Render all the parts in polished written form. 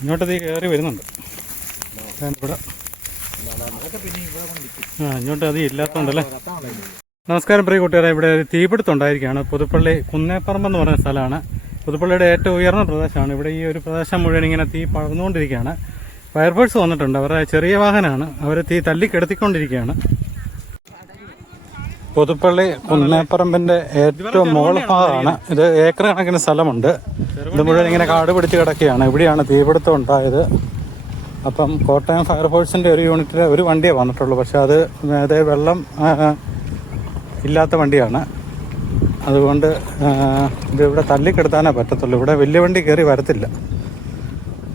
ഇങ്ങോട്ട് തീ കയറി വരുന്നുണ്ട് ഇവിടെ. ഇങ്ങോട്ട് അത് ഇല്ലാത്തതുകൊണ്ടല്ലേ. നമസ്കാരം പ്രിയ കൂട്ടുകാരെ, ഇവിടെ തീപിടുത്തം ഉണ്ടായിരിക്കുകയാണ്. പുതുപ്പള്ളി കുന്നേപ്പറമ്പ് എന്ന് പറയുന്ന സ്ഥലമാണ്. പുതുപ്പള്ളിയുടെ ഏറ്റവും ഉയർന്ന പ്രദേശമാണ്. ഇവിടെ ഈ ഒരു പ്രദേശം മുഴുവൻ ഇങ്ങനെ തീ പടർന്നുകൊണ്ടിരിക്കുകയാണ്. ഫയർഫോഴ്സ് വന്നിട്ടുണ്ട്. അവരുടെ ചെറിയ വാഹനമാണ്. അവർ തീ തല്ലിക്കെടുത്തിക്കൊണ്ടിരിക്കുകയാണ്. പുതുപ്പള്ളി കുന്നേപ്പറമ്പിന്റെ ഏറ്റവും മുകൾ ഭാഗമാണ് ഇത്. ഏക്കർ കണക്കിന് സ്ഥലമുണ്ട്. ഇത് മുഴുവൻ ഇങ്ങനെ കാട് പിടിച്ച് കിടക്കുകയാണ്. ഇവിടെയാണ് തീപിടുത്തം ഉണ്ടായത്. അപ്പം കോട്ടയം ഫയർഫോഴ്സിന്റെ ഒരു യൂണിറ്റിൽ ഒരു വണ്ടിയേ വന്നിട്ടുള്ളൂ. പക്ഷെ അത് വെള്ളം ഇല്ലാത്ത വണ്ടിയാണ്. അതുകൊണ്ട് ഇത് ഇവിടെ തല്ലിക്കെടുത്താനേ പറ്റത്തുള്ളൂ. ഇവിടെ വലിയ വണ്ടി കയറി വരത്തില്ല.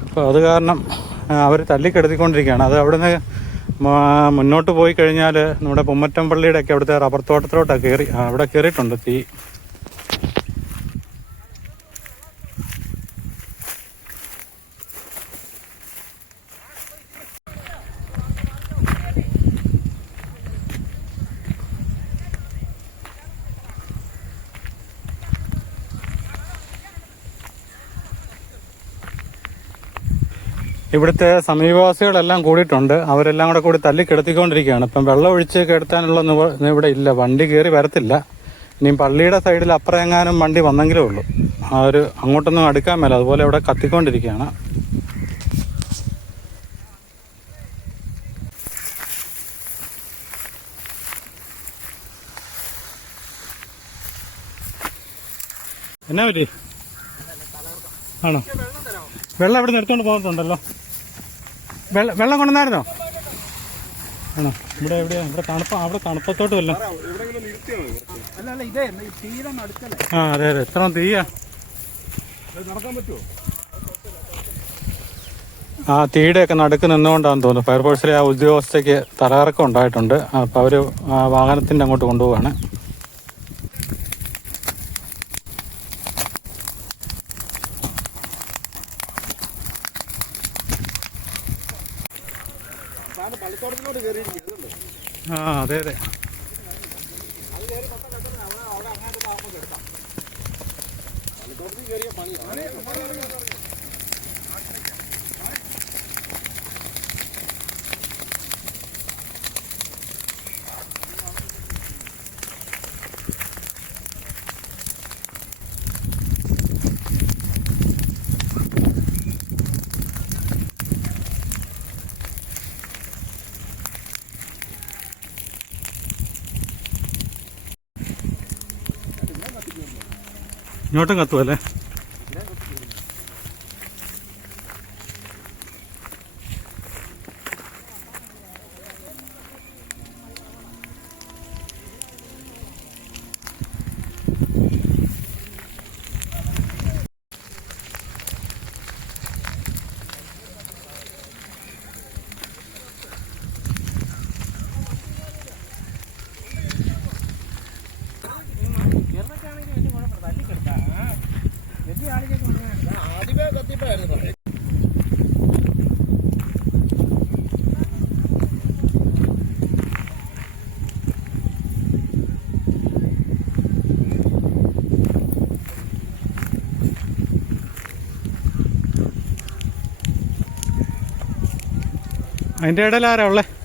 അപ്പോൾ അത് കാരണം അവർ തല്ലിക്കെടുത്തിക്കൊണ്ടിരിക്കുകയാണ്. അത് അവിടുന്ന് മുന്നോട്ട് പോയി കഴിഞ്ഞാൽ നമ്മുടെ പുമ്മറ്റം പള്ളിയുടെയൊക്കെ അവിടുത്തെ റബ്ബർ തോട്ടത്തിലോട്ടൊക്കെ അവിടെ കയറിയിട്ടുണ്ട് തീ. ഇവിടുത്തെ സമീപവാസികളെല്ലാം കൂടിയിട്ടുണ്ട്. അവരെല്ലാം കൂടെ തല്ലിക്കെടുത്തിക്കൊണ്ടിരിക്കുകയാണ്. ഇപ്പം വെള്ളം ഒഴിച്ച് കെടുത്താനുള്ള ഇവിടെ ഇല്ല. വണ്ടി കയറി വരത്തില്ല. ഇനിയും പള്ളിയുടെ സൈഡിൽ അപ്പുറം എങ്ങാനും വണ്ടി വന്നെങ്കിലേ ഉള്ളൂ. അങ്ങോട്ടൊന്നും അടുക്കാൻ മേല. അതുപോലെ ഇവിടെ കത്തിക്കൊണ്ടിരിക്കുകയാണ്. എന്നാ പറ്റി? ആണോ? വെള്ളം ഇവിടെ എടുത്തോണ്ട് പോകുന്നുണ്ടല്ലോ. വെള്ളം കൊണ്ടുവന്നായിരുന്നോ? ആണോ? ഇവിടെ തണുപ്പ. അവിടെ തണുപ്പത്തോട്ട് വല്ലോ. അതെ എത്ര തീയാ. തീയുടെ ഒക്കെ നടുക്ക് നിന്നുകൊണ്ടാണെന്ന് തോന്നുന്നു. ഫയർഫോഴ്സിലെ ആ ഉദ്യോഗസ്ഥയ്ക്ക് തലകറക്കം ഉണ്ടായിട്ടുണ്ട്. അപ്പം അവർ വാഹനത്തിൻ്റെ അങ്ങോട്ട് കൊണ്ടുപോവാണ്. അതെ അതെ. ഇങ്ങോട്ടും കത്തുമല്ലേ? അതിൻ്റെ ഇടയിൽ ആരാ ഉള്ളത്?